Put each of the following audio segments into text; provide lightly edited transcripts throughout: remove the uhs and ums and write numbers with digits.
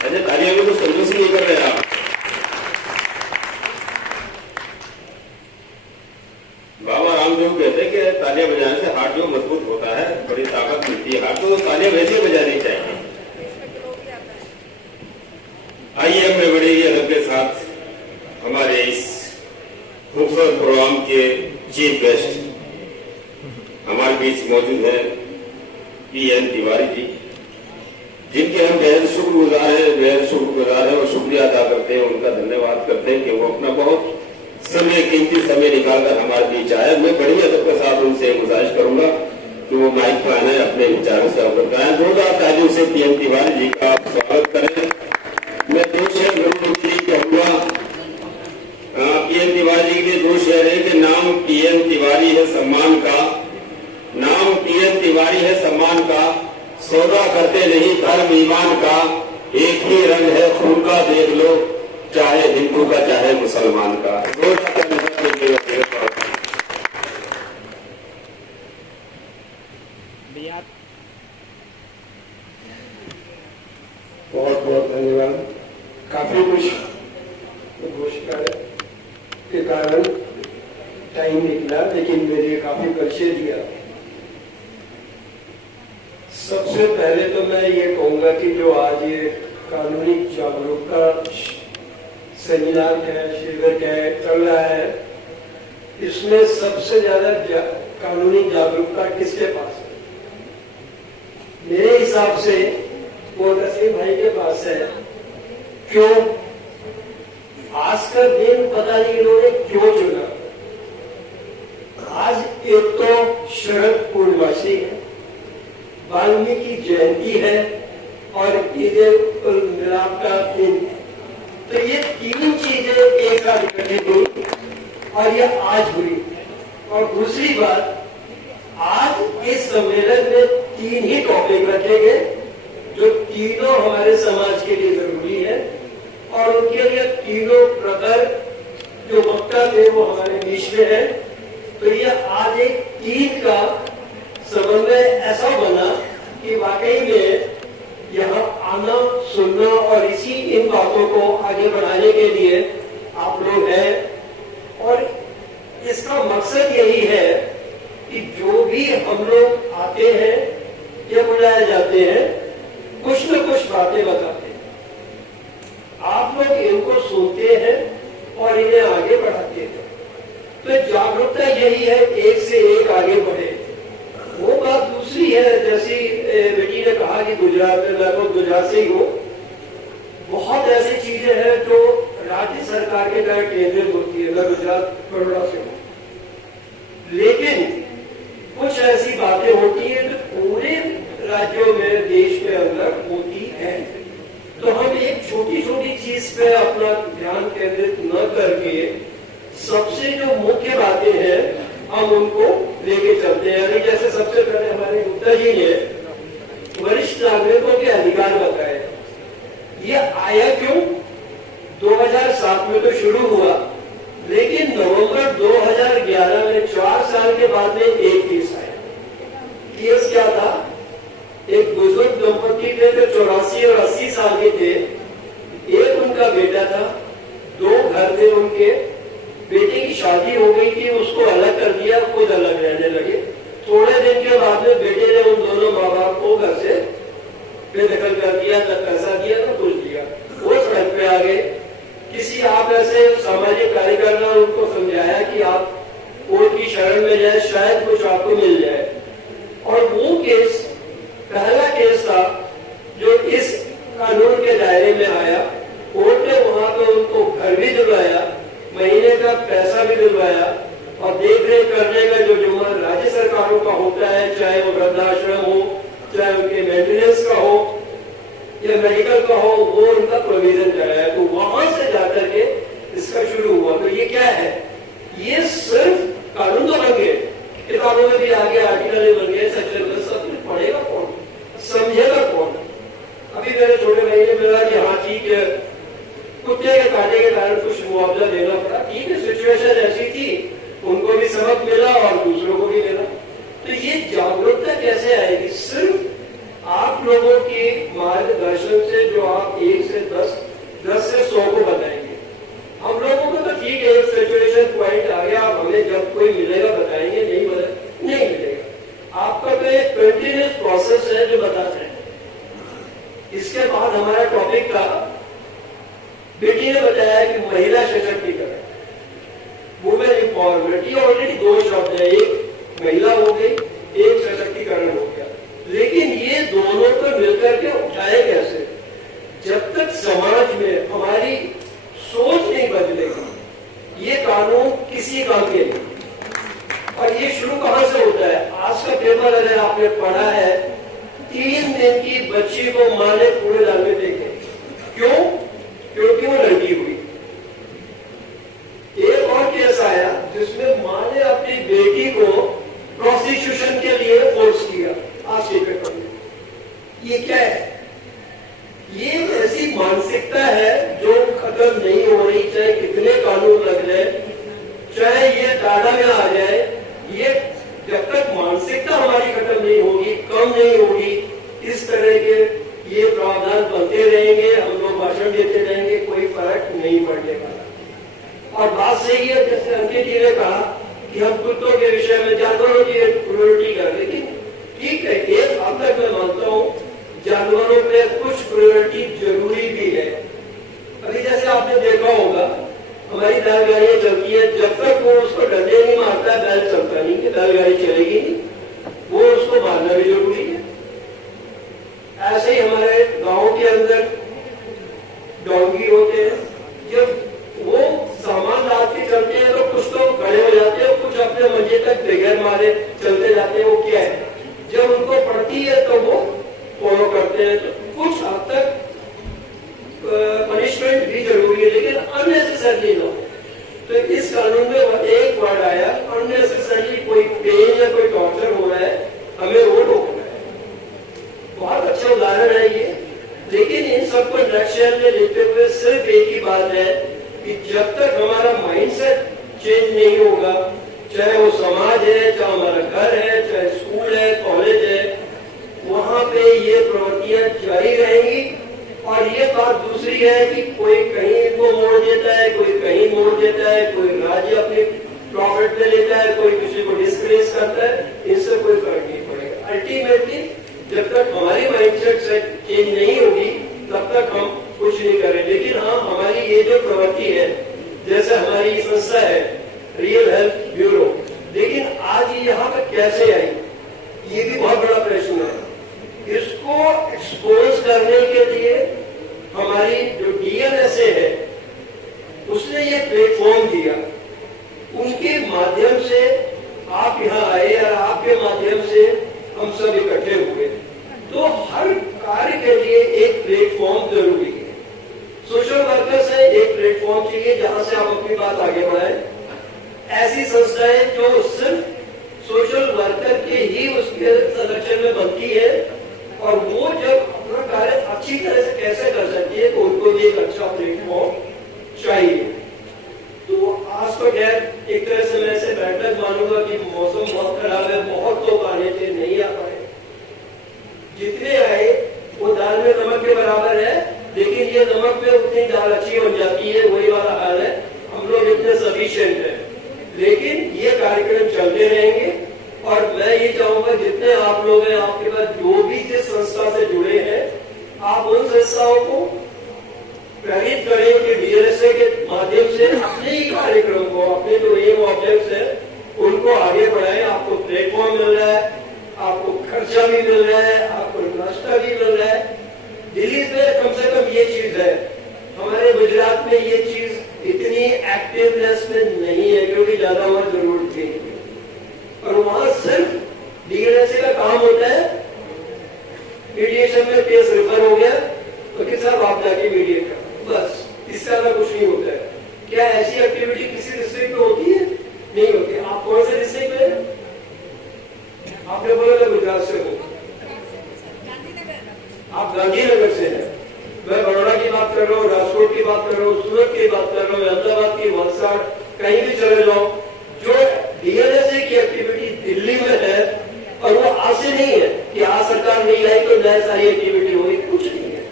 ऐसे तालियां भी कुछ कंजूसी नहीं कर रहे आप। बाबा रामदेव कहते हैं कि तालियां बजाने से हार्ट जो मजबूत होता है, बड़ी ताकत मिलती है हार्ट, तो तालियां वैसे बजानी चाहिए। आइए अब मैं बड़ी अदब के साथ हमारे इस खूबसूरत प्रोग्राम के चीफ गेस्ट हमारे बीच मौजूद है पीएन तिवारी जी, जिनके हम बेहद शुक्रगुजार हैं और शुक्रिया अदा करते हैं, उनका धन्यवाद करते हैं कि वो अपना बहुत कीमती समय निकालकर हमारे बीच आए। मैं बड़ी अदब के साथ उनसे गुजारिश करूंगा कि वो माइक पर आना है, अपने विचारों से अवगत कराएं। जोरदार तालियों से पीएन तिवारी जी का स्वागत करें। मैं दो शेर जरूर कहूंगा। पीएन तिवारी जी के दो शेर है कि नाम पीएन तिवारी है सम्मान का, नाम पीएन तिवारी है सम्मान का, सौदा करते नहीं धर्म ईमान का, एक ही रंग है खून का देख लो, चाहे हिंदू का चाहे मुसलमान का। बहुत बहुत धन्यवाद। काफी कुछ घोषणा के कारण टाइम निकला, लेकिन मेरे काफी परिचय दिया। सबसे पहले तो मैं ये कहूंगा कि जो आज ये कानूनी जागरूकता सेमिनार है, शिविर है, चल रहा है, इसमें सबसे ज्यादा कानूनी जागरूकता किसके पास है? मेरे हिसाब से वो नसीम भाई के पास है। क्यों? आज का दिन पता नहीं इन्होंने क्यों चुना। आज एक तो शरद पूर्णिमासी है, वाल्मीकि जयंती है और ईद उल मिलाद का दिन है। तो ये तीन चीजें एक साथ इकट्ठी हुई और ये आज हुई। और दूसरी बात, आज इस सम्मेलन में तीन ही टॉपिक रखे गए जो तीनों हमारे समाज के लिए जरूरी है और उनके लिए तीनों प्रकार जो वक्ता थे वो हमारे बीच में है। तो ये आज एक तीन का समन्वय ऐसा बना कि वाकई में यहाँ आना, सुनना और इसी इन बातों को आगे बढ़ाने के लिए आप लोग हैं। और इसका मकसद यही है कि जो भी हम लोग आते हैं या बुलाए जाते हैं, कुछ न कुछ बातें बताते हैं। आप लोग इनको सुनते हैं और इन्हें आगे बढ़ाते हैं। तो जागरूकता यही है, एक से एक आगे बढ़े। वो बात दूसरी है, जैसी बेटी ने कहा कि गुजरात में, मैं तो गुजरात से ही हूँ, बहुत ऐसी चीजें हैं जो राज्य सरकार के द्वारा केंद्रित होती है। मैं गुजरात बड़ौदा से हूँ, लेकिन कुछ ऐसी बातें होती है जो पूरे राज्यों में, देश के अंदर होती है। तो हम एक छोटी छोटी चीज पे अपना ध्यान केंद्रित न करके सबसे जो मुख्य बातें हैं हम उनको लेके चलते हैं। यानी जैसे सबसे पहले हमारे गुप्ता जी ने वरिष्ठ नागरिकों के अधिकार बताए। ये आया क्यों? 2007 में तो शुरू हुआ, लेकिन नवंबर 2011 में 4 साल के बाद में एक केस आया। केस क्या था? एक बुजुर्ग दंपति थे जो 84 और 80 साल के थे। एक उनका बेटा था, 2 घर थे उनके। बेटे की शादी हो गई थी, उसको अलग कर दिया, खुद अलग रहने लगे। थोड़े दिन के बाद में बेटे ने उन दोनों माँ बाप को घर से बेदखल कर दिया, न पैसा दिया न कुछ दिया। वो सड़क पे आ गए। किसी आप ऐसे सामाजिक कार्यकर्ता ने उनको समझाया कि आप कोर्ट की शरण में जाए, शायद कुछ आपको मिल जाए। और वो केस पहला केस था जो इस कानून के दायरे में आया। कोर्ट ने वहां पे उनको घर भी दिलवाया, महीने का पैसा भी दिलवाया और देख रेख करने का जो जुम्मा राज्य सरकारों का होता है, चाहे वो वृद्धाश्रम हो, चाहे उनके मेंटेनेंस का हो या मेडिकल का हो, वो उनका प्रोविजन कराया। तो वहां से जाकर के इसका शुरू हुआ। तो ये क्या है? ये सिर्फ कानून तो बन गए, किताबों में भी आगे आर्टिकल बन गए, सेक्शन सब पढ़ेगा कौन, समझेगा कौन? अभी मेरे छोटे भाई ने मिला कि हाँ ठीक है, कुत्ते के काटे के कारण कुछ मुआवजा देना पड़ा, ठीक है, सिचुएशन ऐसी थी, उनको भी सबक मिला और दूसरों को भी मिला। तो ये जागरूकता कैसे आएगी? सिर्फ आप लोगों की मार्गदर्शन से जो आप 1 से 10 से 100 को बताएंगे। हम लोगों को तो ठीक है, एक सैचुरेशन पॉइंट आ गया, आप हमें जब कोई मिलेगा बताएंगे, नहीं मिलेगा। आपका तो एक कंटिन्यूस प्रोसेस है जो बताते हैं। इसके बाद हमारा टॉपिक था, बेटी ने बताया कि महिला सशक्तिकरण, वुमेन एम्पावरमेंट। ये ऑलरेडी 2 शब्द है, एक महिला हो गई, एक सशक्तिकरण हो गया। लेकिन ये दोनों को मिलकर के उठाए कैसे? जब तक समाज में हमारी सोच नहीं बदलेगी, ये कानून किसी काम के नहीं। और ये शुरू कहां से होता है? आज का पेपर अगर आपने पढ़ा है, 3 दिन की बच्ची को मां ने कूड़ेदान में देखे। क्यों? क्योंकि वो लड़की हुई। एक और केस आया जिसमें मां ने अपनी बेटी को प्रोस्टिट्यूशन के लिए फोर्स किया। आज के पेपर में ये क्या है? ये ऐसी मानसिकता है जो खत्म नहीं हो रही, चाहे कितने कानून लग जाए, चाहे ये टाटा में आ जाए, ये जब तक मानसिकता हमारी खत्म नहीं होगी, कम नहीं होगी, इस तरह के ये प्रावधान बनते रहेंगे, हम लोग भाषण देते रहेंगे, कोई फर्क नहीं पड़ने वाला। और बात सही है, जैसे अंकित जी ने कहा कि हम कुत्तों के विषय में जानवरों की प्रायोरिटी कर, लेकिन ठीक है, एक हद तक मैं मानता हूँ जानवरों पे कुछ प्रायोरिटी जरूरी भी है। अभी जैसे आपने देखा होगा, हमारी बैलगाड़ियां चलती है, जब तक वो उसको डंडे नहीं मारता है, बैल चलता नहीं, कि बैलगाड़ी चलेगी नहीं, वो उसको मारना भी जरूरी है। ऐसे ही हमारे गांव के अंदर डॉगी होते हैं, जब वो सामान लाद के चलते हैं तो कुछ तो खड़े हो जाते हैं, कुछ अपने मंजे तक बगैर मारे चलते जाते हैं। वो क्या है? जब उनको पड़ती है तो वो फॉलो करते हैं। तो कुछ हद तक पनिशमेंट भी जरूरी है, लेकिन अननेसेसरली ना। तो इस कानून में एक वर्ड आया, अननेसेसरली कोई पेन या कोई टॉर्चर हो रहा है, हमें वो रोकना है। बहुत अच्छा उदाहरण है ये। लेकिन इन सबको नक्शल में लेते हुए सिर्फ एक ही बात है कि जब तक हमारा माइंडसेट चेंज नहीं होगा, चाहे वो समाज है, चाहे हमारा घर है, चाहे स्कूल है, कॉलेज है, वहां पे ये प्रवृत्तियां जारी रहेंगी। और ये बात दूसरी है कि कोई कहीं को मोड़ देता है, कोई कहीं मोड़ देता है, कोई राज्य अपने प्रॉफिट में लेता है, कोई किसी को डिस्क्रेस करता है, इससे कोई फर्क नहीं पड़ेगा। अल्टीमेटली जब तक हमारी माइंडसेट से चेंज नहीं होगी, तब तक हम कुछ नहीं करें। लेकिन हाँ, हमारी ये जो प्रवृत्ति है, जैसे हमारी संस्था है रियल हेल्थ ब्यूरो, लेकिन आज ये यहाँ पे कैसे आई, ये भी बहुत बड़ा प्रश्न है। इसको एक्सपोज करने के लिए हमारी जो डीएनएसए है, उसने ये प्लेटफॉर्म दिया। उनके माध्यम से आप यहाँ आए और आपके माध्यम से हम सब इकट्ठे हुए। तो हर कार्य के लिए एक प्लेटफॉर्म जरूरी है। सोशल वर्कर से एक प्लेटफॉर्म चाहिए जहां से आप अपनी बात आगे बढ़ाएं। ऐसी संस्थाएं जो सिर्फ सोशल वर्कर के ही उसके संरक्षण में बनती है, और वो जब अपना कार्य अच्छी तरह से कैसे कर सकती है, तो उनको भी एक अच्छा प्लेटफॉर्म चाहिए। तो आज तो खैर एक तरह से मैं इसे बेहतर मानूंगा कि मौसम बहुत खराब है, बहुत लोग आने थे, नहीं आ पाए। जितने आए वो दाल में नमक के बराबर है, लेकिन ये नमक में उतनी दाल अच्छी बन जाती है, वही वाला हाल है। हम लोग इतने सफिशिएंट है, लेकिन ये कार्यक्रम चलते रहेंगे। और मैं ये चाहूंगा जितने आप लोग हैं, आपके पास जो भी जिस संस्था से जुड़े हैं, आप उन संस्थाओं को प्रेरित करें कि डीएनएसए के माध्यम से अपने ही कार्यक्रम को, अपने जो एम ऑब्जेक्ट्स है, उनको आगे बढ़ाएं। आपको प्लेटफॉर्म मिल रहा है, आपको खर्चा भी मिल रहा है, आपको नाश्ता भी मिल रहा है। दिल्ली में कम से कम ये चीज है, हमारे गुजरात में ये चीज इतनी एक्टिवनेस में नहीं है, क्योंकि ज्यादा वहां जरूरत थी। और वहां सिर्फ डीएनएसए का काम होता है, मीडिएशन में केस रेफर हो गया तो कि साहब आप जाके मीडिएट करो, बस, इससे ज्यादा कुछ नहीं होता है। क्या ऐसी एक्टिविटी किसी डिस्ट्रिक्ट में होती है? नहीं होती। आप कौन से डिस्ट्रिक्ट में? आपने बोला मैं गुजरात से हूँ, आप गांधीनगर से हैं। मैं बड़ौदा की बात कर रहा हूँ, राजकोट की बात कर रहा हूँ, सूरत की बात कर रहा हूँ, अहमदाबाद की, वलसाड़, कहीं भी चले जाओ। जो डीएनएसए की एक्टिविटी दिल्ली में है, और वो आज से नहीं है कि आज सरकार नहीं आई तो नया सारी एक्टिविटी होगी, कुछ नहीं है।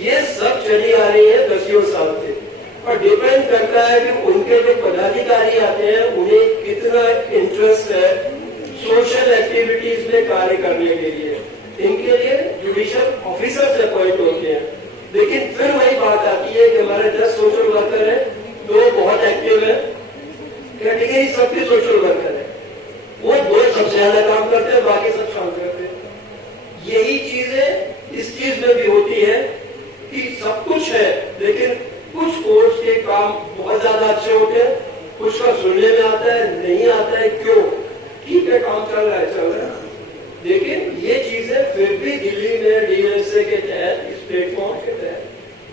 ये सब चली आ रही है 10 साल से, और डिपेंड करता है कि उनके जो पदाधिकारी आते हैं उन्हें कितना इंटरेस्ट है सोशल एक्टिविटीज में कार्य करने के लिए। इनके लिए जुडिशियल ऑफिसर्स अपॉइंट होते हैं, लेकिन फिर वही बात आती है कि हमारे 10 सोशल वर्कर है, 2 बहुत एक्टिव है, कैटेगरी सबके सोशल वर्कर है, वो 2 सबसे ज्यादा काम करते हैं, बाकी सब शांत करते हैं। यही चीजें इस चीज में भी होती है कि सब कुछ है, लेकिन कुछ कोर्ट्स के काम बहुत ज्यादा अच्छे होते हैं, कुछ का सुनने में आता है, नहीं आता है, क्यों? ठीक है, काम चल रहा है, लेकिन ये चीजें फिर भी दिल्ली में डीएसए के तहत, इस प्लेटफॉर्म के तहत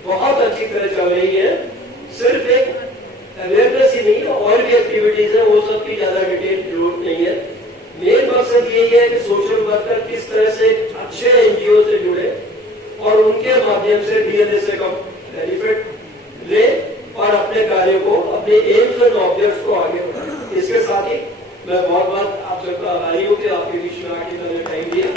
बहुत अच्छी तरह चल रही है। सिर्फ एक अवेयरनेस ही नहीं है, और भी एक्टिविटीज है, वो सब की ज्यादा डिटेल जरूरत नहीं है। मेन मकसद यही है कि सोशल वर्कर किस तरह से अच्छे एनजीओ से जुड़े और उनके माध्यम से डीएलएसए का बेनिफिट ले और अपने कार्य को, अपने एम्स एंड ऑब्जेक्ट्स को आगे बढ़ाए। इसके साथ ही मैं बहुत बहुत आप सबका आभारी हूँ कि आपके बीच में आके मैंने टाइम दिया।